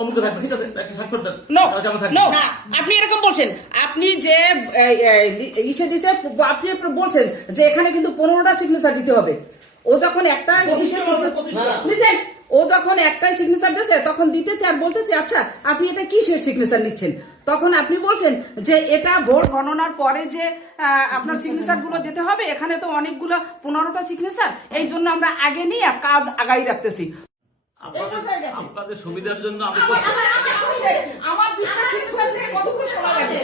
অমুকে থাকবে, ঠিক আছে একটা স্বাক্ষর দেন। আপনি এরকম বলছেন, আপনি যে ইসে দিতে আপনি বলছেন যে এখানে কিন্তু 15টা সিগনেচার দিতে হবে। ও যখন একটা ও যখন একটাই সিগনেচার দিয়েছে তখন দিতেছে আর বলতেছে আচ্ছা আপনি এটা কিসের সিগনেচার নিচ্ছেন, তখন আপনি বলছেন যে এটা ভোট গণনার পরে যে আপনার সিগনেচার গুলো দিতে হবে, এখানে তো অনেকগুলো 15টা সিগনেচার, এই জন্য আমরা আগে নিয়ে কাজ আগাই রাখতেছি। আপনাদের সুবিধার জন্য আমি আমার বিশ্বাস কতক্ষণ সময় লাগে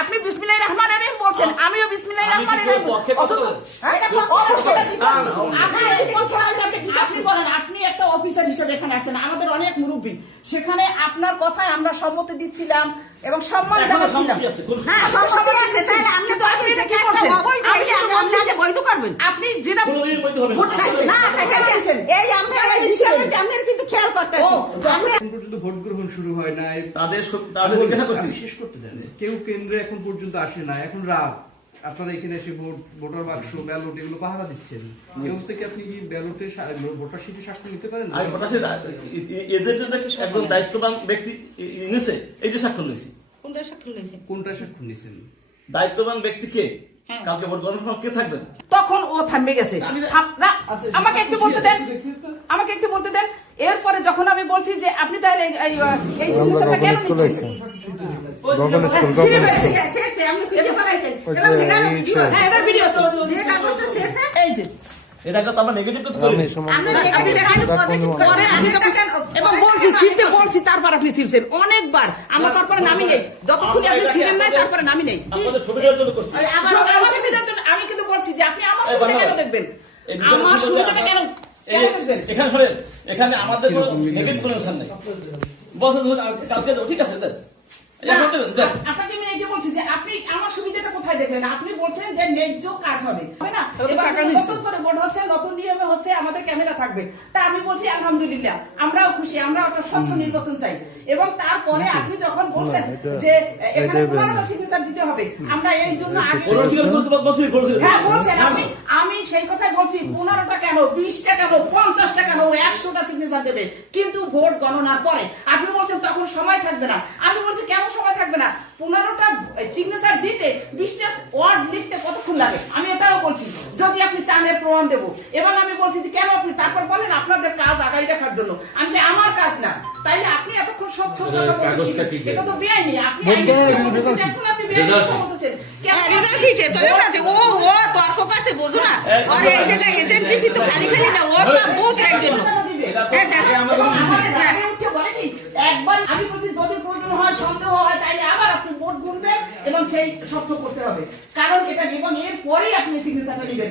আপনি বিসমিল্লাহির রহমানির রহিম বলছেন, আমিও বিসমিল্লাহির রহমানির রহিম। আপনি বলেন, আপনি একটা অফিসার হিসেবে এখানে আসছেন, আমাদের অনেক মুরব্বী, সেখানে আপনার কথায় আমরা সম্মতি দিচ্ছিলাম এবং সম্মান জানাচ্ছিলাম। আপনি যেটা ভোট গ্রহণ শুরু হয় নাই, তাদের শেষ করতে জানে কেউ কেন্দ্রে এখন পর্যন্ত আসে না, এখন রাত, আপনারা এখানে এসে ভোটার বাক্স ব্যালট এগুলো পাহারা দিচ্ছেন, এই অবস্থায় কি আপনি কি ব্যালটে ভোটার শিটে স্বাক্ষর নিতে পারেন? একজন দায়িত্ববান ব্যক্তি নিছে, এই যে স্বাক্ষর নিয়েছি। কোনটা স্বাক্ষর নিয়েছেন? দায়িত্ববান ব্যক্তিকে কালকে ভোট গণনার সময় কে থাকবেন? তখন ও থামবে গেছে। আমাকে একটু বলতে দেন, আমাকে একটু বলতে দেন। এরপরে যখন আমি বলছি যে আপনি তাহলে এই সিস্টেমটা কেন নিচ্ছেন, এটা তো আমরা নেগেটিভ করি এবং বলছি ছিলতে বলছি, তারপর আপনি ছিলছেন অনেকবার, আমরা তারপরে নামি নেই, যতক্ষণ আপনি ছিলেন নাই তারপরে নামি নেই। আপনাদের সুবিধার জন্য করছি, আমার সুবিধার জন্য। আমি কিন্তু বলছি যে আপনি আমার সুবিধা কেন দেখবেন, আমার সুবিধাটা কেন দেখবেন? এখানে শোনেন, এখানে আমাদের কোনো নেগেটিভ কোনো ইনসান নেই, বছর কালকে ঠিক আছে আপনাকে আমি এই যে বলছি যে আপনি আমার সুবিধাটা কোথায় দেখবেন? আপনি বলছেন যে ন্যায্য কাজ হবে না, নতুন করে ভোট হচ্ছে, নতুন নিয়মে হচ্ছে, আমাদের ক্যামেরা থাকবে। তা আমি বলছি আলহামদুলিল্লাহ, আমরাও খুশি, আমরা একটা স্বচ্ছ নির্বাচন চাই। এবং তারপরে আপনি যখন বলছেন যে এখানে 15টা সিগনেচার দিতে হবে, আমরা এই জন্য হ্যাঁ বলছেন আপনি, আমি সেই কথাই বলছি 15টা কেন, 20টা কেন, 50টা কেন, 100টা সিগনেচার দেবে, কিন্তু ভোট গণনার পরে। আপনি বলছেন তখন সময় থাকবে না, আমি বলছি কেন সময় থাকবে না? 15টা সিগনেচার দিতে 20টা ওয়ার্ড লিখতে কতক্ষণ লাগে? আমি এটাও বলছি, যদি আপনি চানের প্রমাণ দেবো। এবং আমি বলছি যে কেন আপনি তারপর বলেন আপনাদের কাজ আগাই রাখার জন্য, আমি আমার কাজ না, তাইলে আপনি এতক্ষণ স্বচ্ছ কথা বলছেন, এটা তো বেআইনি। আপনি এখন আপনি বেআইনি কথা বলছেন। একবার আমি বলছি যদি প্রয়োজন হয়, সন্দেহ হয়, তাইলে আবার আপনি ভোট গুনবেন এবং সেই স্বচ্ছ করতে হবে, কারণ এটা এবং এর পরেই আপনি সিগনেচারটা নেবেন।